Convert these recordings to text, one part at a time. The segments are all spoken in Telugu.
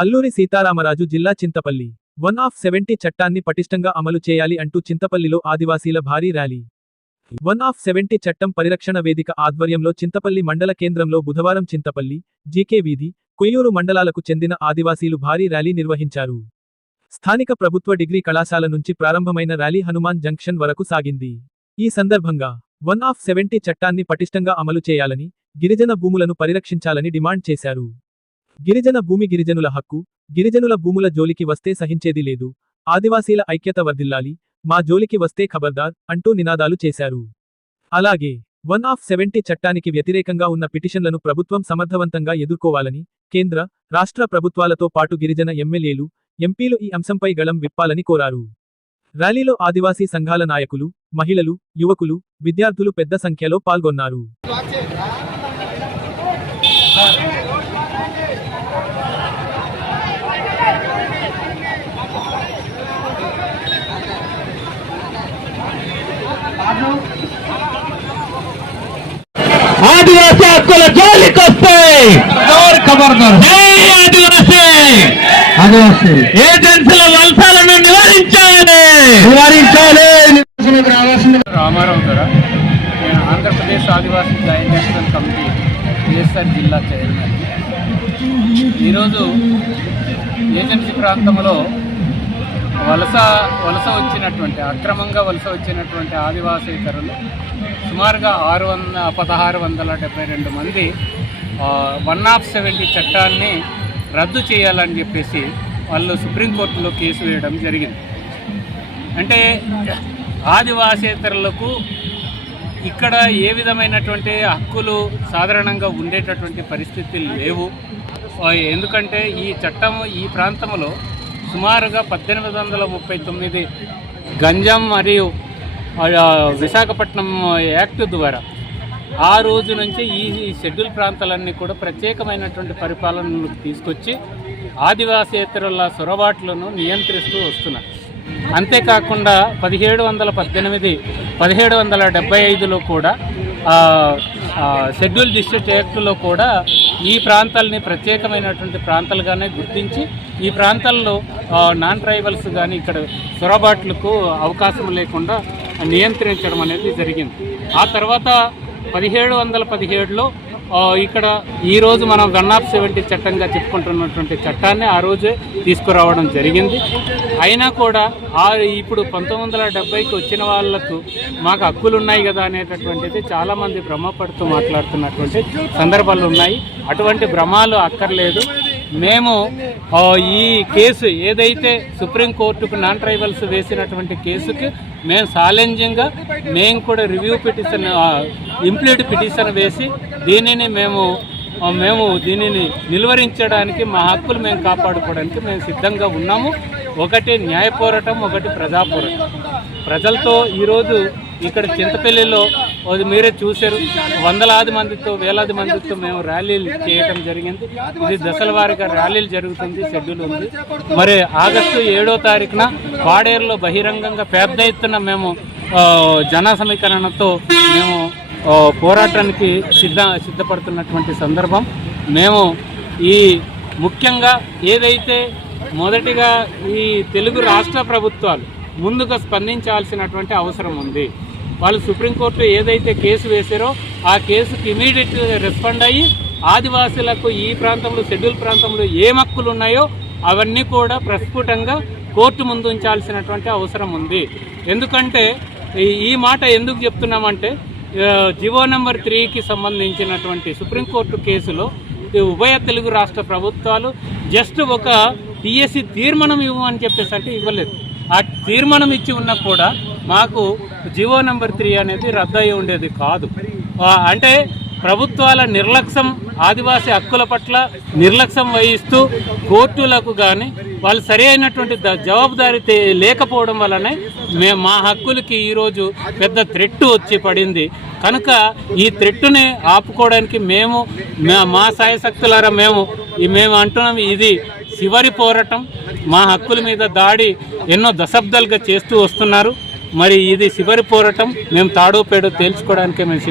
అల్లూరి సీతారామరాజు జిల్లా చింతపల్లి 1/70 చట్టాన్ని పటిష్టంగా అమలు చేయాలి అంటూ చింతపల్లిలో ఆదివాసీల భారీ ర్యాలీ. 1/70 చట్టం పరిరక్షణ వేదిక ఆధ్వర్యంలో చింతపల్లి మండల కేంద్రంలో బుధవారం చింతపల్లి, జీకే వీధి, కొయ్యూరు మండలాలకు చెందిన ఆదివాసీలు భారీ ర్యాలీ నిర్వహించారు. స్థానిక ప్రభుత్వ డిగ్రీ కళాశాల నుంచి ప్రారంభమైన ర్యాలీ హనుమాన్ జంక్షన్ వరకు సాగింది. ఈ సందర్భంగా 1/70 చట్టాన్ని పటిష్టంగా అమలు చేయాలని, గిరిజన భూములను పరిరక్షించాలని డిమాండ్ చేశారు. గిరిజన భూమి గిరిజనుల హక్కు, గిరిజనుల భూముల జోలికి వస్తే సహించేది లేదు, ఆదివాసీల ఐక్యత వర్ధిల్లాలి, మా జోలికి వస్తే ఖబర్దార్ అంటూ నినాదాలు చేశారు. అలాగే 1/70 చట్టానికి వ్యతిరేకంగా ఉన్న పిటిషన్లను ప్రభుత్వం సమర్థవంతంగా ఎదుర్కోవాలని, కేంద్ర, రాష్ట్ర ప్రభుత్వాలతో పాటు గిరిజన ఎమ్మెల్యేలు, ఎంపీలు ఈ అంశంపై గళం విప్పాలని కోరారు. ర్యాలీలో ఆదివాసీ సంఘాల నాయకులు, మహిళలు, యువకులు, విద్యార్థులు పెద్ద సంఖ్యలో పాల్గొన్నారు. ఆదివాసీ హక్కుల జోలికి వస్తే ఆదివాసీ ఏజెన్సీల వలసలను నివారించాలి. రామారావు గారు, నేను ఆంధ్రప్రదేశ్ ఆదివాసీ జాయింట్ నేషనల్ కమిటీ కేఎస్ఆర్ జిల్లా చైర్మన్. ఈరోజు ఏజెన్సీ ప్రాంతంలో వలస వచ్చినటువంటి అక్రమంగా వలస వచ్చినటువంటి ఆదివాసీకరులు సుమారుగా 1672 మంది 1/70 చట్టాన్ని రద్దు చేయాలని చెప్పేసి వాళ్ళు సుప్రీంకోర్టులో కేసు వేయడం జరిగింది. అంటే ఆదివాసేతరులకు ఇక్కడ ఏ విధమైనటువంటి హక్కులు సాధారణంగా ఉండేటటువంటి పరిస్థితులు లేవు. ఎందుకంటే ఈ చట్టం ఈ ప్రాంతంలో సుమారుగా 1839 గంజాం మరియు విశాఖపట్నం యాక్ట్ ద్వారా ఆ రోజు నుంచి ఈ షెడ్యూల్ ప్రాంతాలన్నీ కూడా ప్రత్యేకమైనటువంటి పరిపాలనను తీసుకొచ్చి ఆదివాసేతరుల సొరబాట్లను నియంత్రిస్తూ వస్తున్నారు. అంతేకాకుండా 1718, 1775లో కూడా షెడ్యూల్ డిస్ట్రిక్ట్ యాక్ట్లో కూడా ఈ ప్రాంతాలని ప్రత్యేకమైనటువంటి ప్రాంతాలుగానే గుర్తించి ఈ ప్రాంతాల్లో నాన్ ట్రైబల్స్ కానీ ఇక్కడ సొరబాట్లకు అవకాశం లేకుండా నియంత్రించడం అనేది జరిగింది. ఆ తర్వాత 1717లో ఇక్కడ ఈరోజు మనం 1/70 చట్టంగా చెప్పుకుంటున్నటువంటి చట్టాన్ని ఆ రోజే తీసుకురావడం జరిగింది. అయినా కూడా ఇప్పుడు 1970కి వచ్చిన వాళ్లకు మాకు హక్కులు ఉన్నాయి కదా అనేటటువంటిది చాలామంది భ్రమపడుతూ మాట్లాడుతున్నటువంటి సందర్భాలు ఉన్నాయి. అటువంటి భ్రమాలు అక్కర్లేదు. మేము ఈ కేసు ఏదైతే సుప్రీంకోర్టుకు నాన్ ట్రైబల్స్ వేసినటువంటి కేసుకి మేము ఛాలెంజింగ్గా మేము కూడా రివ్యూ పిటిషన్, ఇంప్లీట్ పిటిషన్ వేసి దీనిని మేము దీనిని నిలువరించడానికి, మా హక్కులు మేము కాపాడుకోవడానికి మేము సిద్ధంగా ఉన్నాము. ఒకటి న్యాయ పోరాటం, ఒకటి ప్రజా పోరాటం. ప్రజలతో ఈరోజు ఇక్కడ చింతపల్లిలో మీరే చూశారు, వందలాది మందితో, వేలాది మందితో మేము ర్యాలీలు చేయటం జరిగింది. ఇది దశల వారీగా ర్యాలీలు జరుగుతుంది, షెడ్యూల్ ఉంది. మరి ఆగస్టు 7వ తారీఖున పాడేరులో బహిరంగంగా పెద్ద ఎత్తున మేము జన సమీకరణతో మేము పోరాటానికి సిద్ధపడుతున్నటువంటి సందర్భం. మేము ఈ ముఖ్యంగా ఏదైతే మొదటిగా ఈ తెలుగు రాష్ట్ర ప్రభుత్వాలు ముందుగా స్పందించాల్సినటువంటి అవసరం ఉంది. వాళ్ళు సుప్రీంకోర్టు ఏదైతే కేసు వేశారో ఆ కేసుకి ఇమీడియట్ రెస్పాండ్ అయ్యి ఆదివాసీలకు ఈ ప్రాంతంలో, షెడ్యూల్ ప్రాంతంలో ఏ హక్కులు ఉన్నాయో అవన్నీ కూడా ప్రస్ఫుటంగా కోర్టు ముందు ఉంచాల్సినటువంటి అవసరం ఉంది. ఎందుకంటే ఈ మాట ఎందుకు చెప్తున్నామంటే జివో నెంబర్ 3కి సంబంధించినటువంటి సుప్రీంకోర్టు కేసులో ఉభయ తెలుగు రాష్ట్ర ప్రభుత్వాలు జస్ట్ ఒక టీఎస్సీ తీర్మానం ఇవ్వమని చెప్పేసి అంటే ఇవ్వలేదు. ఆ తీర్మానం ఇచ్చి ఉన్నా కూడా మాకు జివో నెంబర్ 3 అనేది రద్దు అయి ఉండేది కాదు. అంటే ప్రభుత్వాల నిర్లక్ష్యం, ఆదివాసీ హక్కుల పట్ల నిర్లక్ష్యం వహిస్తూ కోర్టులకు కానీ వాళ్ళు సరి అయినటువంటి జవాబుదారీ లేకపోవడం వల్లనే మా హక్కులకి ఈరోజు పెద్ద థ్రెట్ వచ్చి పడింది. కనుక ఈ థ్రెట్ని ఆపుకోవడానికి మేము మా సాయశక్తులారా మేము అంటున్నాం, ఇది చివరి పోరాటం. మా హక్కుల మీద దాడి ఎన్నో దశాబ్దాలుగా చేస్తూ వస్తున్నారు. మరి ఇది చివరి పోరాటం. మేము తాడో పేడో తేల్చుకోవడానికి మేము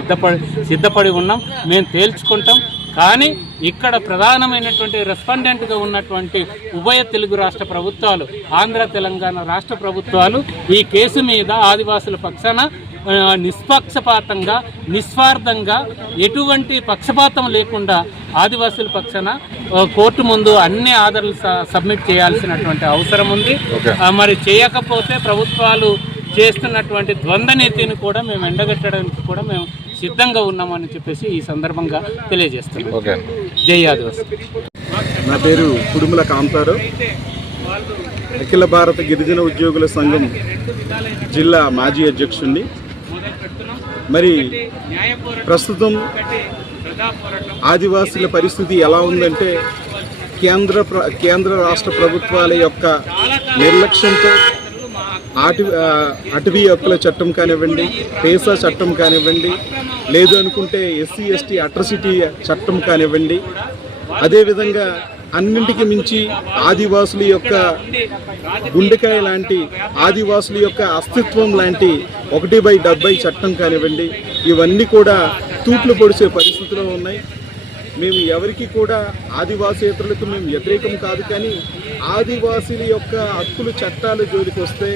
సిద్ధపడి ఉన్నాం. మేము తేల్చుకుంటాం. కానీ ఇక్కడ ప్రధానమైనటువంటి రెస్పాండెంట్గా ఉన్నటువంటి ఉభయ తెలుగు రాష్ట్ర ప్రభుత్వాలు, ఆంధ్ర తెలంగాణ రాష్ట్ర ప్రభుత్వాలు ఈ కేసు మీద ఆదివాసుల పక్షాన నిష్పక్షపాతంగా, నిస్వార్థంగా, ఎటువంటి పక్షపాతం లేకుండా ఆదివాసుల పక్షాన కోర్టు ముందు అన్ని ఆర్డర్లు సబ్మిట్ చేయాల్సినటువంటి అవసరం ఉంది. మరి చేయకపోతే ప్రభుత్వాలు చేస్తున్నటువంటి ద్వంద్వ నీతిని కూడా మేము ఎండగట్టడానికి కూడా మేము సిద్ధంగా ఉన్నామని చెప్పేసి ఈ సందర్భంగా తెలియజేస్తున్నాం. జై ఆదివాసి. నా పేరు కుడుముల కాంతారావు, అఖిల భారత గిరిజన ఉద్యోగుల సంఘం జిల్లా మాజీ అధ్యక్షుడిని. మరి ప్రస్తుతం ఆదివాసీల పరిస్థితి ఎలా ఉందంటే కేంద్ర రాష్ట్ర ప్రభుత్వాల యొక్క నిర్లక్ష్యంతో అటవీ హక్కుల చట్టం కానివ్వండి, పేసా చట్టం కానివ్వండి, లేదు అనుకుంటే ఎస్సీ ఎస్టీ అట్రసిటీ చట్టం కానివ్వండి, అదేవిధంగా అన్నింటికి మించి ఆదివాసుల యొక్క గుండెకాయ లాంటి, ఆదివాసుల యొక్క అస్తిత్వం లాంటి 1/70 చట్టం కానివ్వండి, ఇవన్నీ కూడా తూట్లు పొడిచే పరిస్థితిలో ఉన్నాయి. మేము ఎవరికి కూడా ఆదివాసేతరులకు మేము వ్యతిరేకం కాదు, కానీ ఆదివాసీల యొక్క హక్కులు చట్టాలు జోలికి వస్తే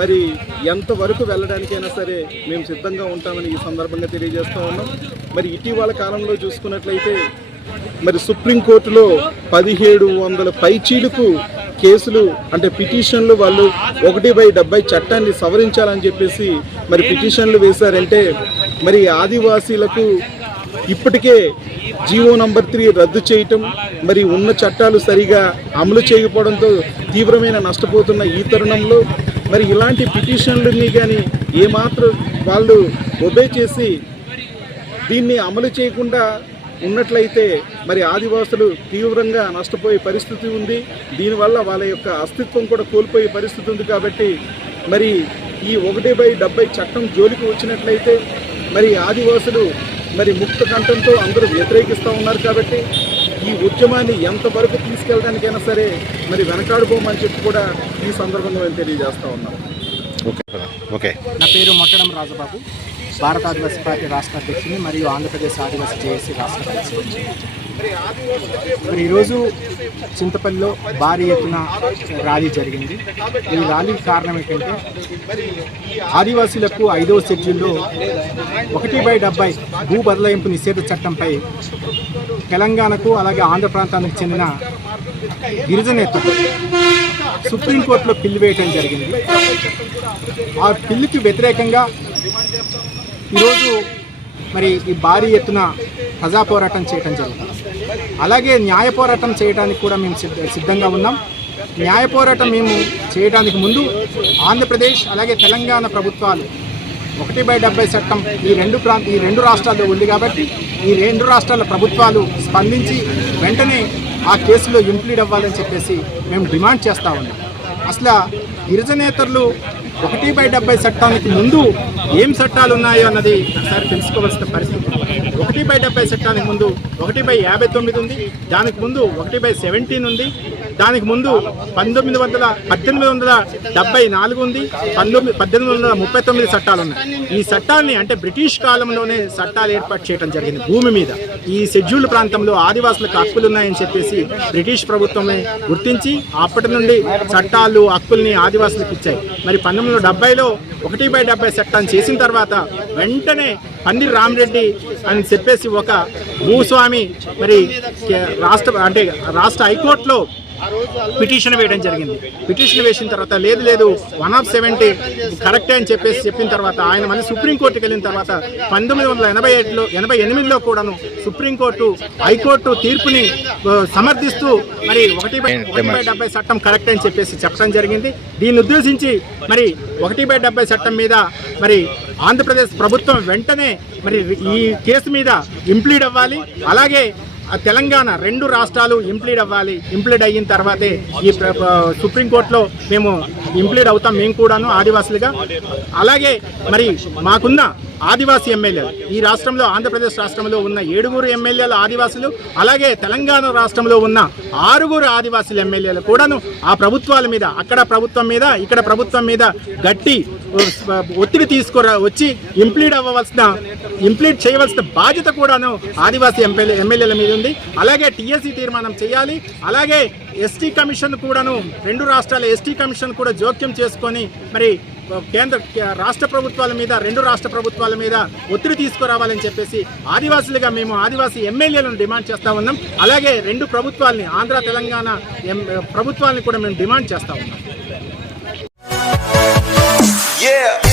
మరి ఎంతవరకు వెళ్ళడానికైనా సరే మేము సిద్ధంగా ఉంటామని ఈ సందర్భంగా తెలియజేస్తూ ఉన్నాం. మరి ఇటీవల కాలంలో చూసుకున్నట్లయితే మరి సుప్రీంకోర్టులో 1700 పైచీలకు కేసులు అంటే పిటిషన్లు వాళ్ళు 1/70 చట్టాన్ని సవరించాలని చెప్పేసి మరి పిటిషన్లు వేశారంటే మరి ఆదివాసీలకు ఇప్పటికే జీవో నంబర్ 3 రద్దు చేయటం, మరి ఉన్న చట్టాలు సరిగా అమలు చేయకపోవడంతో తీవ్రమైన నష్టపోతున్న ఈ తరుణంలో మరి ఇలాంటి పిటిషన్లని కానీ ఏమాత్రం వాళ్ళు ఒబే చేసి దీన్ని అమలు చేయకుండా ఉన్నట్లయితే మరి ఆదివాసులు తీవ్రంగా నష్టపోయే పరిస్థితి ఉంది. దీనివల్ల వాళ్ళ యొక్క అస్తిత్వం కూడా కోల్పోయే పరిస్థితి ఉంది. కాబట్టి మరి ఈ 1/70 చట్టం జోలికి వచ్చినట్లయితే మరి ఆదివాసులు మరి ముక్త కంఠంతో అందరూ వ్యతిరేకిస్తూ ఉన్నారు. కాబట్టి ఈ ఉద్యమాన్ని ఎంతవరకు తీసుకెళ్ళడానికైనా సరే మరి వెనకాడుకోమని చెప్పి కూడా ఈ సందర్భంగా మేము తెలియజేస్తూ ఉన్నాం. ఓకే. నా పేరు మొట్టడం రాజబాబు, భారత ఆదివాసీ పార్టీ రాష్ట్ర అధ్యక్షుని మరియు ఆంధ్రప్రదేశ్ ఆదివాసీ జేఏసీ రాష్ట్ర అధ్యక్షుడు. మరి ఈరోజు చింతపల్లిలో భారీ ఎత్తున ర్యాలీ జరిగింది. ఈ ర్యాలీకి కారణం ఏంటంటే ఆదివాసీలకు 5వ షెడ్యూల్లో 1/70 భూ బదలాయింపు నిషేధ చట్టంపై తెలంగాణకు అలాగే ఆంధ్ర ప్రాంతానికి చెందిన గిరిజనేతలు సుప్రీంకోర్టులో పిల్లు వేయటం జరిగింది. ఆ పిల్లుకి వ్యతిరేకంగా ఈరోజు మరి ఈ భారీ ఎత్తున ప్రజా పోరాటం చేయటం జరుగుతుంది. అలాగే న్యాయ పోరాటం చేయడానికి కూడా మేము సిద్ధంగా ఉన్నాం. న్యాయ పోరాటం మేము చేయడానికి ముందు ఆంధ్రప్రదేశ్ అలాగే తెలంగాణ ప్రభుత్వాలు 1/70 చట్టం ఈ రెండు రాష్ట్రాల్లో ఉంది కాబట్టి ఈ రెండు రాష్ట్రాల ప్రభుత్వాలు స్పందించి వెంటనే ఆ కేసులో ఇంప్లీడ్ అవ్వాలని చెప్పేసి మేము డిమాండ్ చేస్తూ ఉన్నాం. అసలు గిరిజనేతరులు 1/70 చట్టానికి ముందు ఏం చట్టాలు ఉన్నాయో అన్నది ఒకసారి తెలుసుకోవాల్సిన పరిస్థితి. 1/70 చట్టానికి ముందు 1/59 ఉంది, దానికి ముందు 1/17 ఉంది, దానికి ముందు 1874 ఉంది, 1839 చట్టాలు ఉన్నాయి. ఈ చట్టాన్ని అంటే బ్రిటిష్ కాలంలోనే చట్టాలు ఏర్పాటు చేయడం జరిగింది. భూమి మీద ఈ షెడ్యూల్డ్ ప్రాంతంలో ఆదివాసులకు హక్కులు ఉన్నాయని చెప్పేసి బ్రిటిష్ ప్రభుత్వమే గుర్తించి అప్పటి నుండి చట్టాలు హక్కుల్ని ఆదివాసులకు ఇచ్చాయి. మరి 1970లో 1/70 చట్టాన్ని చేసిన తర్వాత వెంటనే పందిరి రామరెడ్డి అని చెప్పేసి ఒక భూస్వామి మరి రాష్ట్ర హైకోర్టులో పిటిషన్ వేయడం జరిగింది. పిటిషన్ వేసిన తర్వాత లేదు 1/70 కరెక్టే అని చెప్పిన తర్వాత ఆయన మళ్ళీ సుప్రీంకోర్టుకి వెళ్ళిన తర్వాత 1988లో కూడాను సుప్రీంకోర్టు హైకోర్టు తీర్పుని సమర్థిస్తూ మరి 1/70 చట్టం కరెక్ట్ అని చెప్పేసి చెప్పడం జరిగింది. దీన్ని ఉద్దేశించి మరి 1/70 చట్టం మీద మరి ఆంధ్రప్రదేశ్ ప్రభుత్వం వెంటనే మరి ఈ కేసు మీద ఇంప్లీడ్ అవ్వాలి. అలాగే తెలంగాణ 2 రాష్ట్రాలు ఇంప్లీడ్ అవ్వాలి. ఇంప్లీడ్ అయిన తర్వాతే ఈ సుప్రీంకోర్టులో మేము ఇంప్లీడ్ అవుతాం, మేము కూడాను ఆదివాసులుగా. అలాగే మరి మాకున్న ఆదివాసీ ఎమ్మెల్యేలు ఈ రాష్ట్రంలో ఆంధ్రప్రదేశ్ రాష్ట్రంలో ఉన్న 7 ఎమ్మెల్యేలు ఆదివాసులు, అలాగే తెలంగాణ రాష్ట్రంలో ఉన్న 6 ఆదివాసుల ఎమ్మెల్యేలు కూడాను ఆ ప్రభుత్వాల మీద, అక్కడ ప్రభుత్వం మీద ఇక్కడ ప్రభుత్వం మీద గట్టి ఒత్తిడి వచ్చి ఇంప్లీట్ చేయవలసిన బాధ్యత కూడాను ఆదివాసీ ఎమ్మెల్యేల మీద ఉంది. అలాగే టీఎస్సీ తీర్మానం చేయాలి. అలాగే ఎస్టీ కమిషన్ కూడాను 2 రాష్ట్రాల ఎస్టీ కమిషన్ కూడా జోక్యం చేసుకొని మరి రాష్ట్ర ప్రభుత్వాల మీద 2 రాష్ట్ర ప్రభుత్వాల మీద ఒత్తిడి తీసుకురావాలని చెప్పేసి ఆదివాసులుగా మేము ఆదివాసీ ఎమ్మెల్యేలను డిమాండ్ చేస్తా ఉన్నాం. అలాగే 2 ప్రభుత్వాలని ఆంధ్ర తెలంగాణ ప్రభుత్వాలని కూడా మేము డిమాండ్ చేస్తా ఉన్నాం. Yeah.